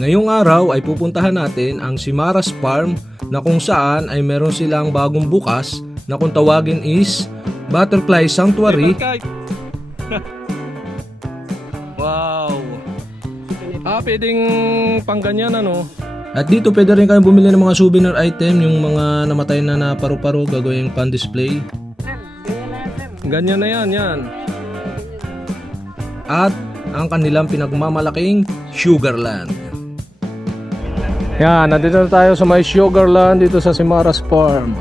Ngayong araw ay pupuntahan natin ang Simaras Farm na kung saan ay meron silang bagong bukas na kung tawagin is Butterfly Sanctuary. Wow! Pwedeng pang ganyan ano. At dito pwede rin kayo bumili ng mga souvenir item, yung mga namatay na paru-paro gagawing pan display. Ganyan na yan. At ang kanilang pinagmamalaking Sugarland. Yan, nandito na tayo sa may Sugarland dito sa Simaras Farm.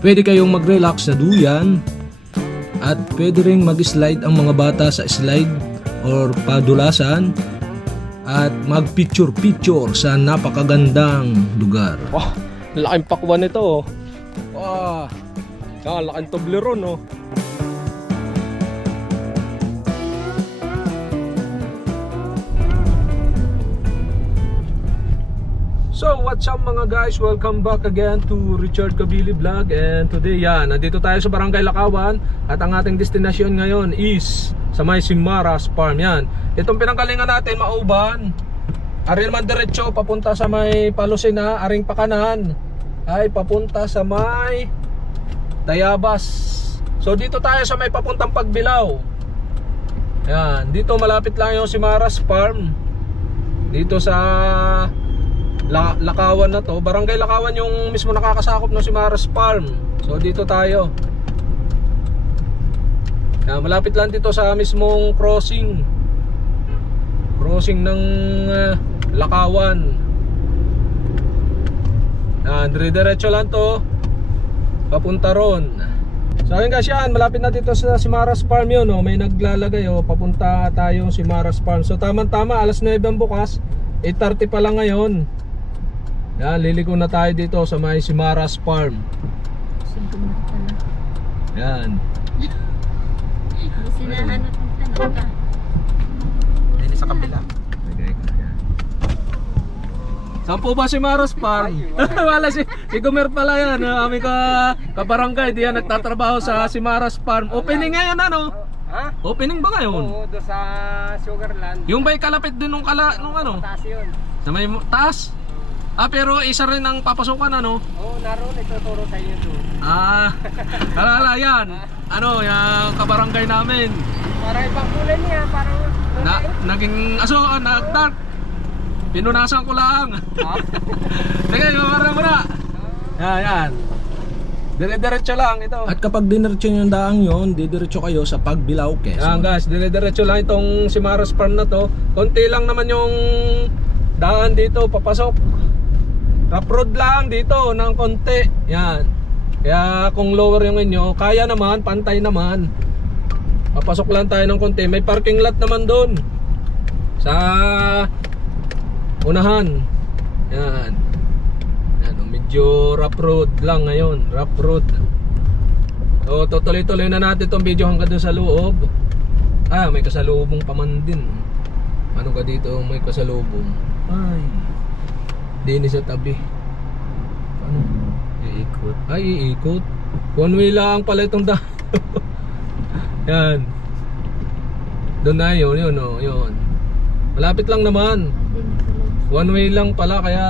Pwede kayong mag-relax sa duyan at pwede ring mag-slide ang mga bata sa slide or padulasan at mag-picture sa napakagandang lugar. Wow, laking pakwan nito. Wow, laking Toblerone oh. So what's up mga guys, welcome back again to Richard Kabili Vlog. And today nandito tayo sa Barangay Lakawan. At ang ating destinasyon ngayon is sa may Simaras Farm. Yan, itong pinanggalingan natin Mauban, ari naman diretso papunta sa may Palusina. Aring pakanan ay papunta sa may Tayabas. So dito tayo sa may papuntang Pagbilao. Yan, dito malapit lang yung Simaras Farm. Dito sa Lakawan na to, Barangay Lakawan yung mismo nakakasakop ng Simaras Farm. So dito tayo. Malapit lang dito sa mismong crossing ng Lakawan. Dire-diretso lang to papunta ron. So ayun guys, malapit na dito sa Simaras Farm yun, oh. May naglalagay papunta tayo Simaras Farm. So tama-tama alas 9 ang bukas, 8:30 pa lang ngayon. Yan, liliko na tayo dito sa may Simaras Farm. Yan. Hindi sa kabila. Saan po ba Simaras Farm? Wala si Gomer pala yan. Aming kabarangay, diyan nagtatrabaho sa Simaras Farm. Opening ngayon ano? Ha? Opening ba ngayon? Oo, doon sa Sugarland. Yung ba'y kalapit din nung ano? Taas yun. Sa may taas? Pero isa rin ang papasukan ano? Oo, naroon. Ituturo sa inyo doon. Alala yan. Ano, yung kabarangay namin. Parang ibang kulay niya. Parang naging nag-dark. Pinunasan ko lang. Sige, mamarang mo na. Yan. Dire-diretso lang ito. At kapag diretso yung daang yon, didiretso kayo sa Pagbilao, Quezon. Yan guys, dire-diretso lang itong Simaras Farm na to. Konti lang naman yung daan dito, papasok. Rough road lang dito ng konti. Yan. Kaya kung lower yung inyo, kaya naman, pantay naman. Papasok lang tayo ng konti. May parking lot naman doon sa unahan. Yan. Medyo rough road lang ngayon. Rough road. So tutuloy-tuloy na natin itong video hanggang doon sa loob. May kasalubong pa man din. Ano ka dito may kasalubong? Dini sa tabi. Ano? Iikot. Iikot. One way lang pala itong daan. Yan. Doon na yun. Malapit lang naman. One way lang pala kaya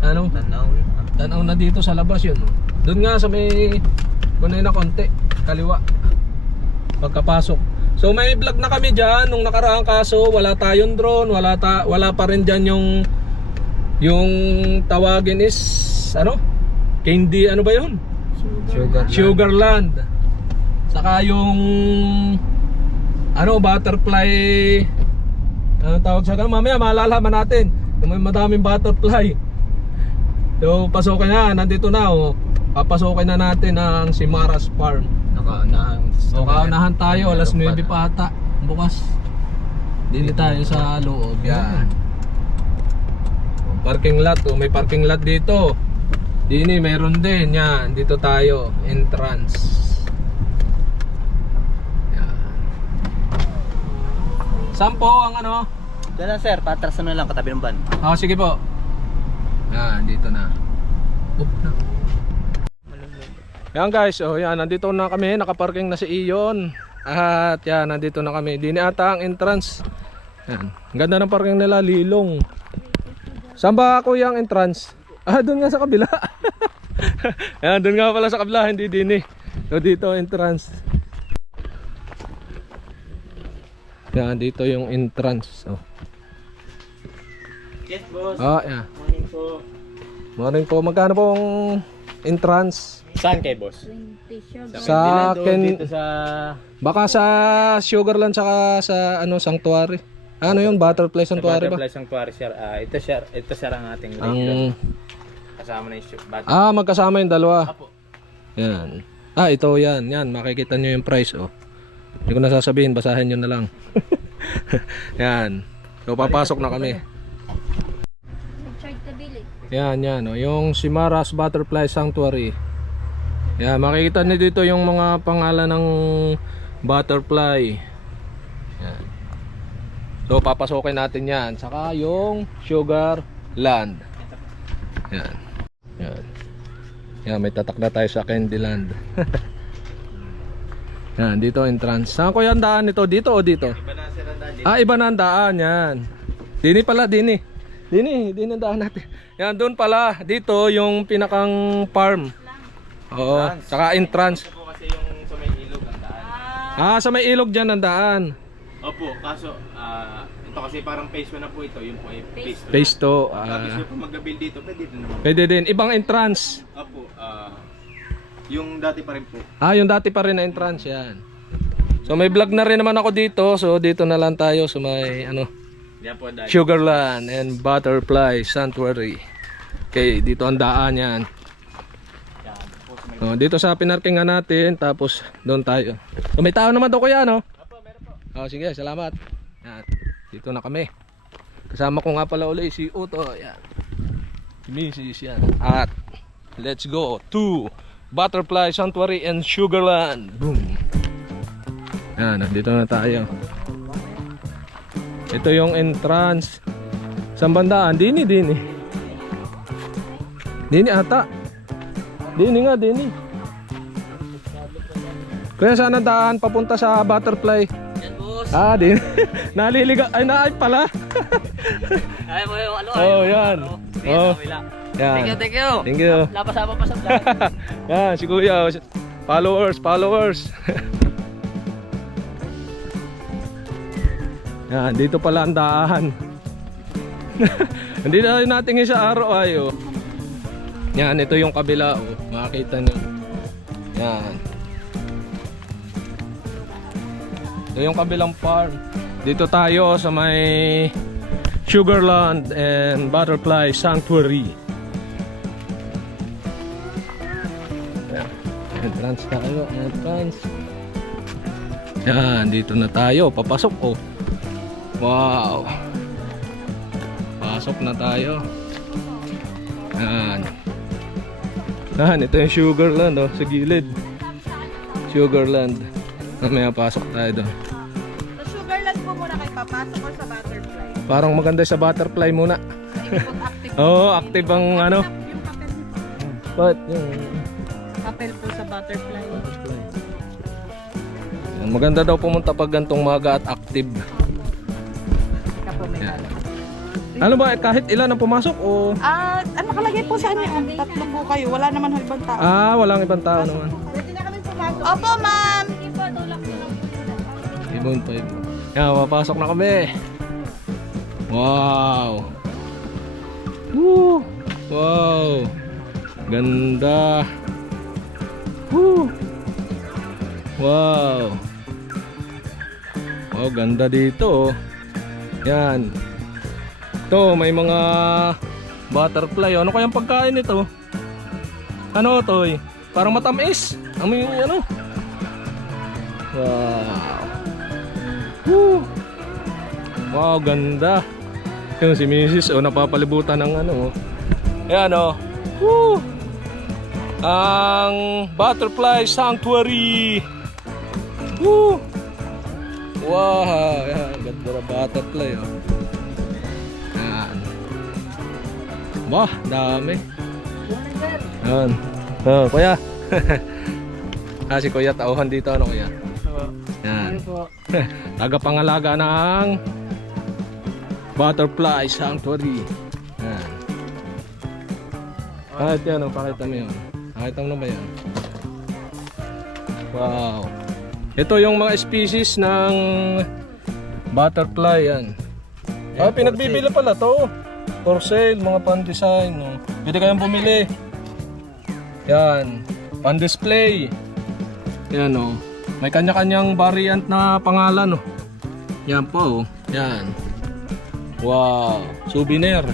ano? Tanaw na dito sa labas yun. Doon nga sa may kunay na konti, kaliwa. Pagkapasok. So may vlog na kami dyan nung nakaraang, kaso wala tayong drone, wala pa rin dyan yung tawagin is ano? Candy, ano ba yun? Sugarland. Saka yung butterfly, ano tawag sa kanila? Mamaya malalaman natin kung may madaming butterfly. So pasokin na, nandito na papasokin na natin ang Simaras Farm. Nakaunahan tayo, alas 9 pa ata bukas. Dili tayo sa loob. Yan. Parking lot, may parking lot dito. Dini meron din. Yan, dito tayo, entrance. Yan. Saan po ang ano? Doon lang sir, patras na lang katabi ng van. Sige po. Yan, dito na. Na. Yan guys, nandito na kami, nakaparking na si Iyon. At yan, nandito na kami. Dini ata ang entrance. Yan. Ang ganda ng parking nila, lilong. Saan ba kuya ang entrance? Ah, doon nga sa kabila. Yan, doon nga pala sa kabila, hindi din eh. So dito entrance. Yan, dito yung entrance. Oh. Yes, boss. Ah, yeah. Morning po. Morning po. Magkano pong entrance? Saan kay boss? Sa Dito sa... Baka sa Sugarland saka sa ano Sanctuary. Ano yun? Butterfly Sanctuary ba? Butterfly Sanctuary, sir. Ito sir ang ating Ang kasama na yung butterfly. magkasama yung dalawa. Apo. Yan. Ah, ito yan. Yan, makikita nyo yung price oh. Hindi ko na sasabihin, basahin nyo na lang. Yan. So papasok na kami. Yan, yan oh. Yung Simaras Butterfly Sanctuary. Yan, makikita nyo dito yung mga pangalan ng butterfly. Yan. So papasokin natin yan. Saka yung Sugarland. Yan. Yan. Yan, may tatak na tayo sa Candyland. Yan, dito entrance. Saan ko yung daan nito? Dito o dito? Iba na sir ang dali. Ah, iba na ang daan. Yan. Dini pala, dini. Dini ang daan natin. Yan, doon pala. Dito yung pinakang farm. Oo. Saka entrance. Ito po kasi yung sa may ilog ang daan. Ah, sa may ilog dyan ang daan. Opo, kaso ito kasi parang phase 1 na po ito. Yung po ay phase 2. Phase 2. Gusto po mag-build dito, pwede din naman. Pwede din. Ibang entrance. Opo, yung dati pa rin po. Ah, yung dati pa rin na entrance. Yan. So may vlog na rin naman ako dito. So dito na lang tayo sa may ano, Yan po dahil. Sugarland and Butterfly Sanctuary. Okay, dito ang daan yan. Yan po sa may... So, dito sa pinarkingan natin. Tapos doon tayo. So may tao naman daw kuya no? Opo, meron po. Oh, sige, salamat. Yan. Dito na kami. Kasama ko nga pala ulit si Uto. Yan. Si Mrs. Yan. At let's go to Butterfly Sanctuary and Sugarland. Boom. Yan, dito na tayo. Ito yung entrance. Saan bandaan? Dini. Dini ata. Dini nga, dini. Kaya saan ang daan papunta sa Butterfly? Yan boss. Ah, din. Naliliga. Ay, naay pala. Ay mo yung ano. Oh, yan. Oh. Yan. Thank you. Thank you. Napasama pa sa vlog. Yan, si Kuya. Followers. Yan, dito pala ang daan. Hindi na rin natin sa araw ay oh. Yan, ito yung kabila oh. Makikita nyo. Yan. Ito yung kabilang farm. Dito tayo sa may Sugarland and Butterfly Sanctuary. Yan. Entrance tayo, entrance. Yan, dito na tayo. Papasok oh. Wow. Pasok na tayo. Yan. Yan, ito yung Sugarland oh, sa gilid. Sugarland. Mamaya pasok tayo doon. Sa Sugarland po muna kayo papasok o sa Butterfly? Parang maganda sa Butterfly muna. Active. Oo, active ang ano. Yung papel niyo. But, yung... Papel po sa Butterfly. Yan, maganda daw pumunta pag gantong maga at active. Ika po may Yan. ano. Ano ba, kahit ilan ang pumasok o... Ano nakalagay po sa inyo? Tatlo po kayo. Wala naman ho ibang tao. Ah, walang ibang tao naman. Pwede na kami pumasok. Opo, ma'am. Ibon pa ibon. Yan, papasok na kami. Wow. Woo. Wow. Ganda. Woo. Wow. Wow, ganda dito. Yan. Ito, may mga butterfly. Ano kayang pagkain nito? Ano to? Parang matamis. Amoy ano? Wow. Woo. Wow, ganda. Yung si Mrs. Oh, napapalibutan ng ano. Ayan oh. Woo. Ang Butterfly Sanctuary. Woo. Wow, ayan, ganda na butterfly oh. Ayan. Wah, dami. Ayan. Oh, kuya. Si kuya tauhan dito ano kuya? Yan. Tagapangalaga ng Butterfly Sanctuary. Yan. Kahit yan, pakita mo yun. Pakita mo na ba yan? Wow. Ito yung mga species ng butterfly yan. Pinagbibili pala to. For sale, mga pan-design. No? Pwede kayong bumili. Yan. Pan-display. Yan o. May kanya-kanyang variant na pangalan o. Yan po o. Yan. Wow. Souvenir.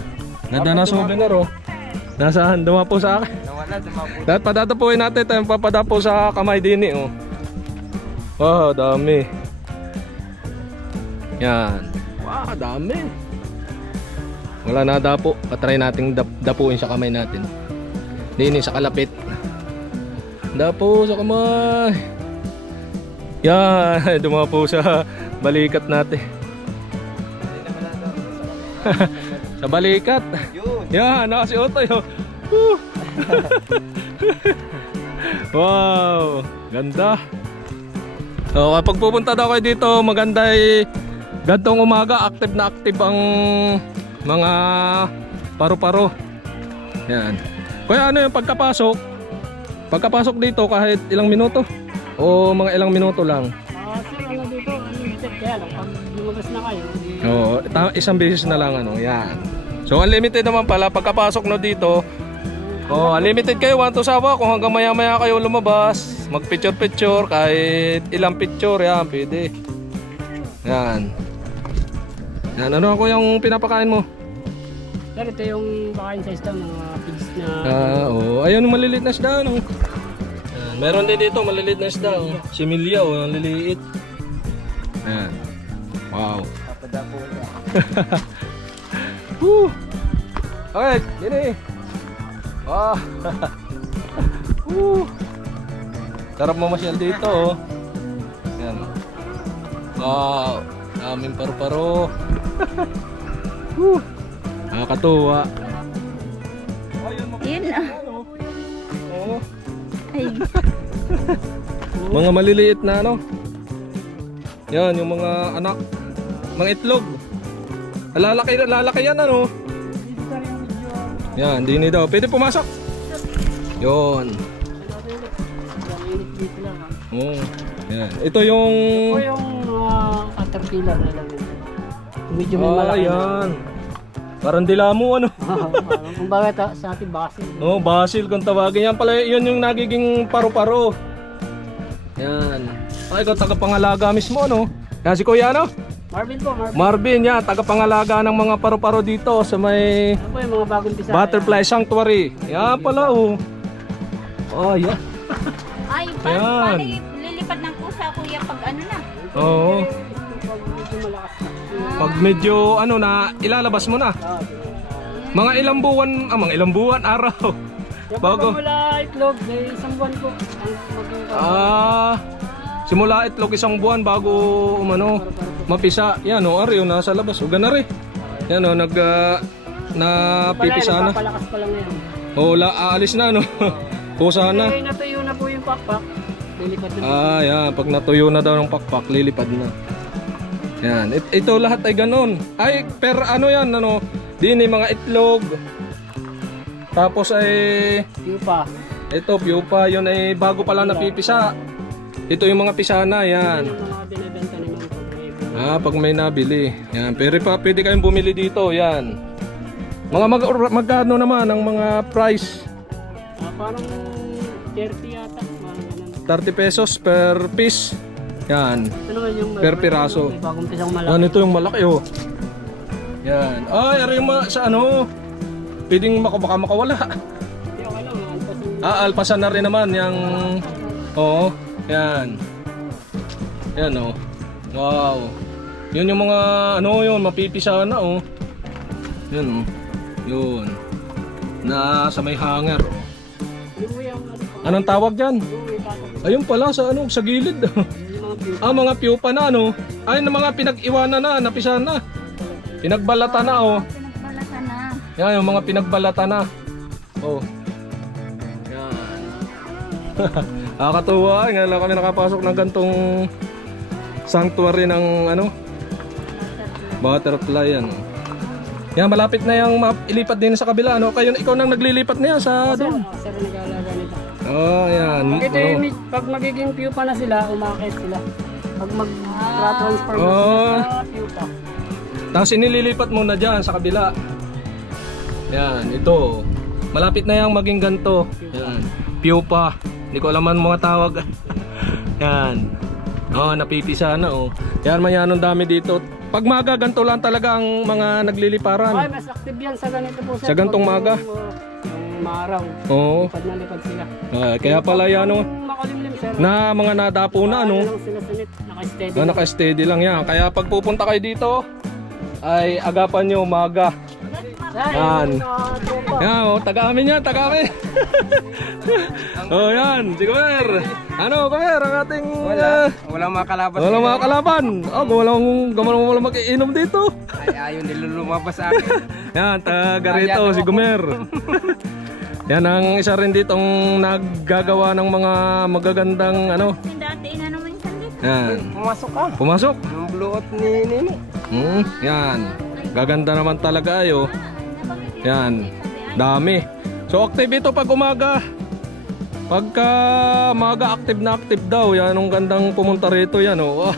Ganda na souvenir o. Nasaan? Dumapo sa akin. Dapat padadapuin natin. Tayo papadapo sa kamay din o. Wow, dami. Yan. Wow, dami. Wala na dapo. Patry nating dapuin sa kamay natin. Dini sa kalapit. Dapo sa kamay. Yan. Dumapo sa balikat natin. Sa balikat. Yan. Si Otoy. Wow. Ganda. So, kapag pupunta daw kayo dito, maganda gantong umaga, active na active ang mga paru-paro. Yan. Kaya ano yung pagkapasok dito kahit ilang minuto o mga ilang minuto lang? Sir, ano dito, unlimited kaya lang, pag lumabas na kayo. Oo, isang beses na lang ano, yan. So unlimited naman pala pagkapasok no dito. Oh, unlimited kayo 1 to sawa kung hanggang maya-maya kayo lumabas, mag-picture-picture kahit ilang picture yan, pwede. Yan. Yan, ano ako yung pinapakain mo? Sir, ito yung pakain sa isda, mga pigs na... Oo. Ayun yung maliliit na isda, no? Yan. Meron din dito, maliliit na isda, oh. Similya, oh, ang liliit. Yan. Wow. Papadapo na. Woo! Okay, dini. Wow. Woo! Sarap mamasyal dito, oh. Yan. Wow. Daming paru-paro. Woo! Nakakatuwa. Yun ah. Oo. Ay. Mga maliliit na ano. Yan, yung mga anak. Mga itlog. Lalaki yan ano. Yan, dini daw. Pwede pumasok. Yun. Oh, yan. Ito yung... Ito yung caterpillar na lang. Medyo may malaki. yan. Parang dilamo ano. Kung bakit sa ating basil. Oh, basil kung tawagin yan pala. Yun yung nagiging paru-paro. Yan. Ay, ikaw tagapangalaga mismo ano. Yan si Kuya ano? Marvin po, Marvin. Marvin yan, tagapangalaga ng mga paru-paro dito sa may Ano po yung mga bagong pisa? Butterfly Sanctuary. Yan pala oh. Oh, yan. Ay, Ayan. lilipad ng pusa kuya pag ano na. Oo. Pag medyo malakas na. Pag medyo ano na, ilalabas mo na. Mga ilang buwan, araw. Yung Bago. mula itlog, may isang buwan po. Simula itlog isang buwan bago mapisa. Yan o, ari o, nasa labas. O, gana rin. Yan o, napipisa na. Palakas pa lang ngayon. O, aalis na no. Pusa na. Kaya natuyo na po yung pakpak. Lilipad na. Yan. Pag natuyo na daw ng pakpak, lilipad na. Yan. Ito lahat ay ganon. Ay, per ano yan, ano. Dini mga itlog. Tapos ay... Pupa. Ito, pupa. Yun ay bago pa lang napipisa. Ito yung mga pisana, yan. Yung mga binibenta ni Ma'am. Pag may nabili. Yan. Pero pwede kayong bumili dito, yan. Mga magkano naman ang mga price? Parang 30 yata. Mga 30 pesos per piece. Yan. ito naman yung Per piraso. may bagong pisang malaki. Yan, ito yung malaki, oh. Yan. Ay, ari yung sa ano. Pwedeng baka makawala. Hindi, okay lang. Alpasin. Alpasan na rin naman. Yung... Oo. Yan. Yan, oh. Wow. Yun yung mga, ano yun, mapipisa na, oh. Yan, oh. Yun. Na sa may hanger, oh. Yung yung Anong tawag dyan? yung tatapos. Ayun pala, sa ano, sa gilid. Yung mga Mga pupa na, ano. Ay, na mga pinag-iwanan na, napisan na. Pinagbalata na, oh. Pinagbalatan na. Yan, yung mga pinagbalata na. Oh. Yan. Nakakatuwa. Ngayon lang kami nakapasok ng gantong sanctuary ng ano, butterfly yan. Yan, malapit na yung ilipat din sa kabila, ano? Kayo, ikaw nang naglilipat niya sa Sir, doon. sir nag-aalaga nito. Oh, yan. Ito yung, pag magiging pupa na sila, umakit sila. Pag mag-transfer na Oh. sila sa pupa. Tapos inililipat mo na dyan sa kabila. Yan, ito. Malapit na yung maging ganto. Yan. Pupa. Hindi ko alam ang mga tawag. Yan. Oh, napipisa na oh. Yan, mayanong dami dito. Pag maga, ganto lang talaga ang mga nagliliparan. Ay, mas active yan sa ganito po sir. Sa gantong Pag maga? yung maaraw. Oo. Lipad na lipad sila. Kaya pala yan oh. Kung makulimlim sir. Na mga nadapo na ano. Lang sila sa net. Naka-steady. Naka-steady lang yan. Kaya pag pupunta kayo dito, ay agapan nyo umaga. Yan. Yan oh, taga-amin yan, taga-amin. Oh yan, si Kumer. Ano Kumer, ang ating... Walang makalaban. Walang mga kalaban. Oh, walang mag-iinom dito. Ay, ayaw nilulumabas sa akin. Yan, taga rito si Kumer. Yan ang isa rin ditong naggagawa ng mga magagandang ano. Dati inano mo yung sandit. Yan. Pumasok ka. Pumasok. Yung bluot ni Nini. Yan. Gaganda naman talaga ayo. Yan. Dami. So active ito pag umaga. Pagka umaga active daw. Yan ang gandang pumunta rito yan oh.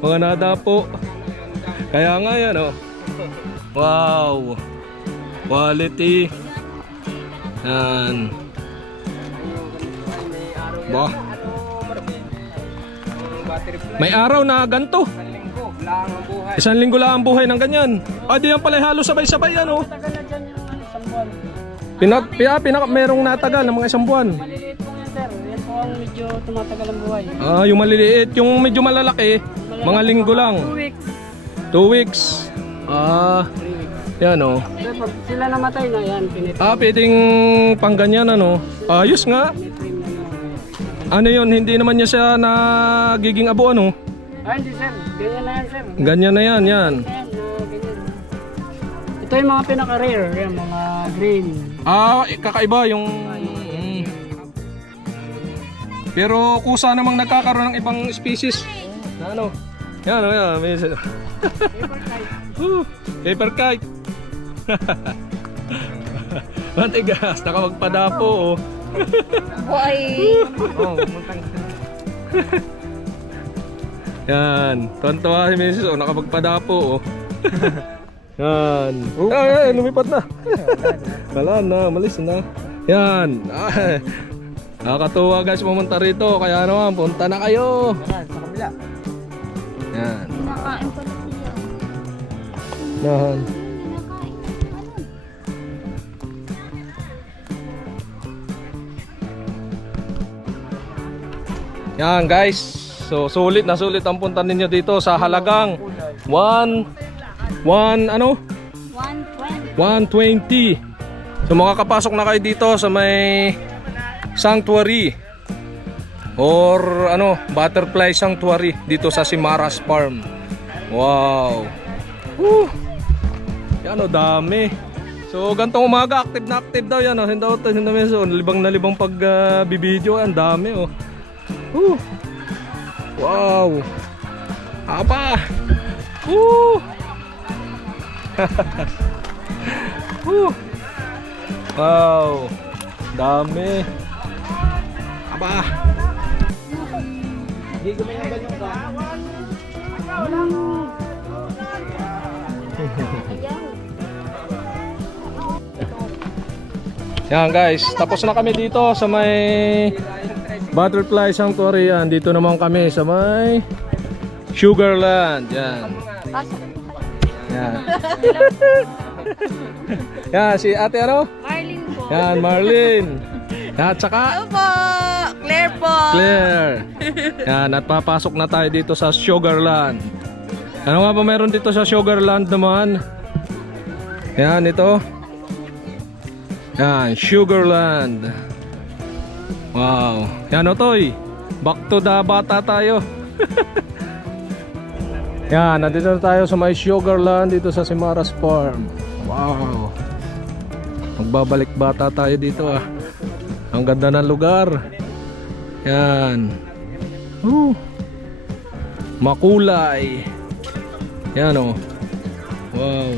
Mga nadapo. Kaya nga yan oh. Wow. Quality. Yan. Bah. May araw na ganto. Isang linggo lang ang buhay ng ganyan. Di yan pala halos sabay-sabay yan oh. Tagal na dyan yung isang buwan. Merong natagal ng mga isang buwan. Maliliit po yan sir. Yan po ang medyo tumatagal ang buhay. Yung maliliit, yung medyo malalaki, mga linggo lang. 2 weeks. 2 weeks. 3 weeks. Yan oh. Sir, pag sila namatay na yan, pinitrim. Pwedeng pang ganyan ano. Ayos nga. Pinitrim na naman. Ano yun, hindi naman niya siya nagiging abo ano. Hindi sir. Ganyan na yan sir. Ganyan na yan, yan. Ayan, ganyan. Ito yung mga pinaka-rare, yung mga green. Kakaiba yung... Pero kusa namang nagkakaroon ng ibang species. Na ano? Yan o, yan. Paper kite. Matigas, nakapagpadapo oh. Boy! Yan, tuwan-tuwa si Mrs. Nakapagpadapo oh. Yan. Ay, lumipad na. Wala na, malis na. Yan. Nakakatuwa guys pumunta rito. Kaya naman, punta na kayo. Sa kabila. Yan. Nakain pa na siya. Yan. Yan guys. So sulit na sulit ang punta ninyo dito sa halagang 120. 120. So makakapasok na kayo dito sa may sanctuary or butterfly sanctuary dito sa Simaras Farm. Wow. Yan dami. So gantong umaga active na active daw yan hindi daw libang na libang pag bibidyo. Ang dami oh. Wow. Apa? Wow. Dami. Aba. Hindi ko may ganyan ka. Yan guys, tapos na kami dito sa may Butterfly Sanctuary. Yan, dito naman kami sa may Sugarland. Yan. Yan. Yan, si ate ano? Marlin po. Yan, Marlin. Yan, at saka Hello po! Claire po! Claire. Yan, at papasok na tayo dito sa Sugarland. Ano nga ba meron dito sa Sugarland naman? Yan, ito. Yan, Sugarland. Wow. Yan, Otoy. Back to the bata tayo. Yan, nandito na tayo sa may Sugarland dito sa Simaras Farm. Wow. Magbabalik bata tayo dito ah. Ang ganda ng lugar. Yan. Makulay. Yan oh. Wow.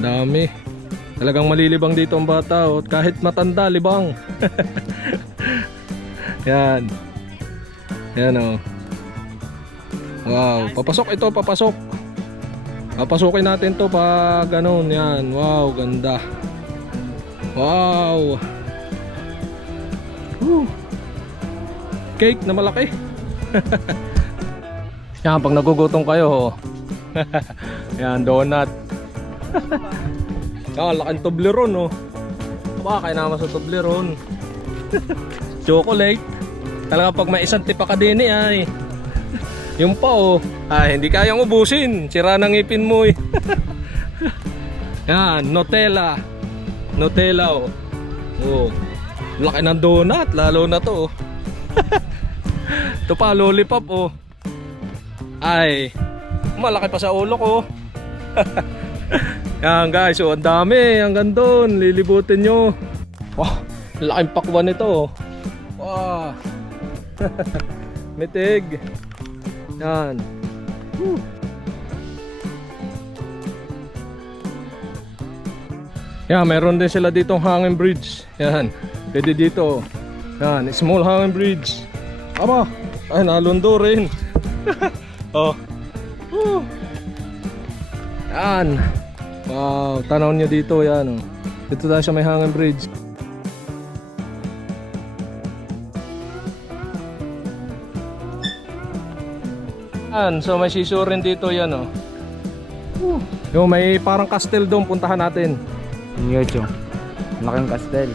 Dami. Talagang malilibang dito ang bata, oh. Kahit matanda, libang. Yan. Yan, oh. Wow, papasok ito, papasok. Papasukin natin to pag ganun, yan. Wow, ganda. Wow. Woo. Cake na malaki. Yan, pag nagugutom kayo, yan, donut. Laking Toblerone, oh. Baka kayo naman sa Toblerone. Chocolate. Talaga pag may isang tipa ka din ay yung pa, oh. Ay, hindi kayang ubusin. Sira ng ngipin mo, eh. Yan, Nutella. Nutella, oh. Oh. Laki ng donut, lalo na to, oh. Ito pa, lollipop, oh. Ay, malaki pa sa ulo ko. Yan guys, oh, ang dami. Hanggang doon, lilibutin nyo. Wow, laking pakwan nito, oh. Wow. Mitig. Yan. Woo. Yan, meron din sila ditong hanging bridge. Yan, pwede dito. Yan, small hanging bridge. Aba, ay nalundo rin. Oh. Woo. Yan. Wow, tanaw nyo dito, yan, oh. Dito tayo sa may hanging bridge. Yan, so may sisyo rin dito, yan, oh. Yung may parang castle doon, puntahan natin. Yung laking kastel.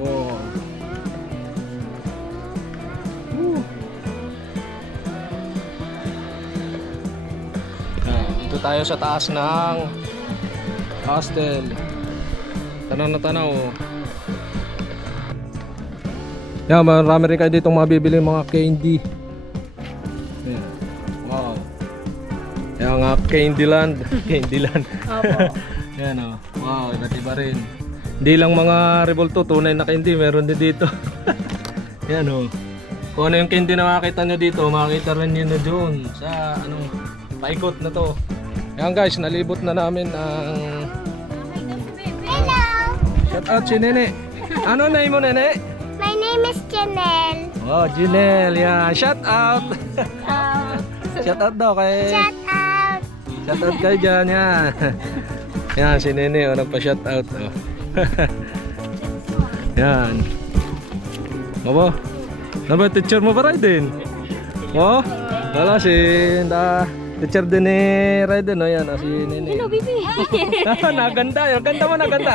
Wow. Woo. Dito tayo sa taas ng hostel. Tanaw na tanaw. Yan, marami rin kayo ditong mabibili mga candy. Yan. Wow. Yan nga, Candyland. Candyland. Yan, oh. Wow, iba't iba rin. Hindi lang mga Revolto, tunay na candy, meron din dito. Yan, oh. Kung ano yung candy na makita nyo dito, makita rin nyo na dyan sa ano, paikot na to. Yan guys, nalibot na namin ang... Hello! Shout out si Nene. Ano name mo, Nene? My name is Janelle. Oh, Janelle, yan. Shout out. Shout out daw kay... Shout out! Shout out kayo dyan, yan. Yan, si Nene, oh, nagpa-shout out, oh. Yan. Mabo. Ano ba teacher mo ba Raiden? Oh? Wala si teacher din ni Raiden, oh, yan, oh, si Nene. Hello, baby! Naganda, yung ganda mo, naganda.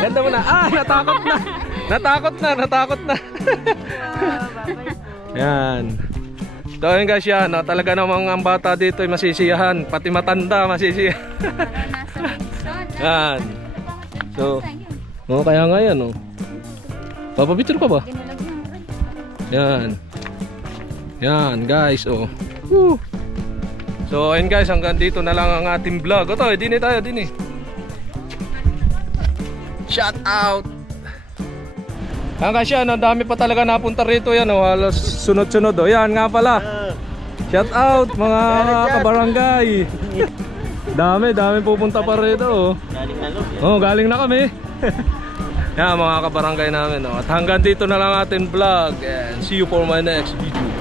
Ganda mo na. Ah, natakot na. Natakot na. Yan. So yun guys, yan, oh, talaga namang ang bata dito ay masisiyahan, pati matanda masisiyahan. Yan. So, oh, kaya nga yan, oh. Papapicture ka ba? Yan. Yan guys, oh. Woo. So ayun guys, hanggang dito na lang ang ating vlog. Oto, dini tayo, dini. Shout out. Hanggang siya, ang dami pa talaga napunta rito, yan, oh. Halos sunod-sunod, oh. Yan nga pala. Shout out mga kabarangay. Dami pupunta pa rito, oh. Oh, galing na kami. Yan mga kabarangay namin, oh. At hanggang dito na lang ating vlog. And see you for my next video.